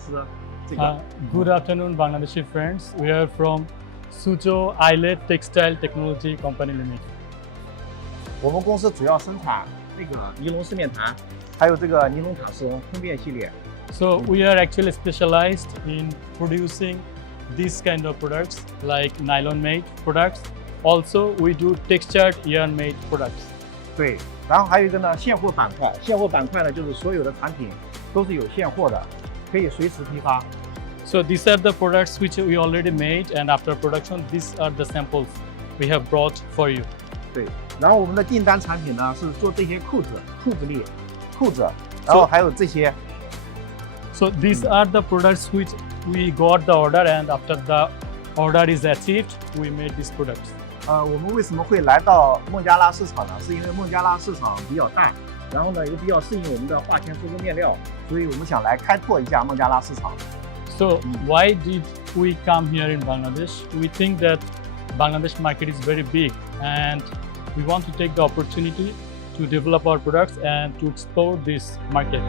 司。这个 Good afternoon, Bangladeshi friends. We are from Suzhou Islet Textile Technology Company Limited. 我们公司主要生产这个尼龙丝面毯，还有这个尼龙卡丝通便系列。 So we are actually specialized in producing these kind of products like nylon-made products. Also, we do textured yarn-made products. 对，然后还有一个呢，现货板块。现货板块呢，就是所有的产品都是有现货的，可以随时批发。 So these are the products which we already made, and after production, these are the samples we have brought for you. 对，然后我们的订单产品呢是做这些裤子例、裤子，然后还有这些。 So these are the products which we got the order, and after the order is achieved, we made these products. 我们为什么会来到孟加拉市场呢？是因为孟加拉市场比较大，然后呢又比较适应我们的化纤输出面料，所以我们想来开拓一下孟加拉市场。 So why did we come here in Bangladesh? We think that Bangladesh market is very big, and we want to take the opportunity to develop our products and to explore this market.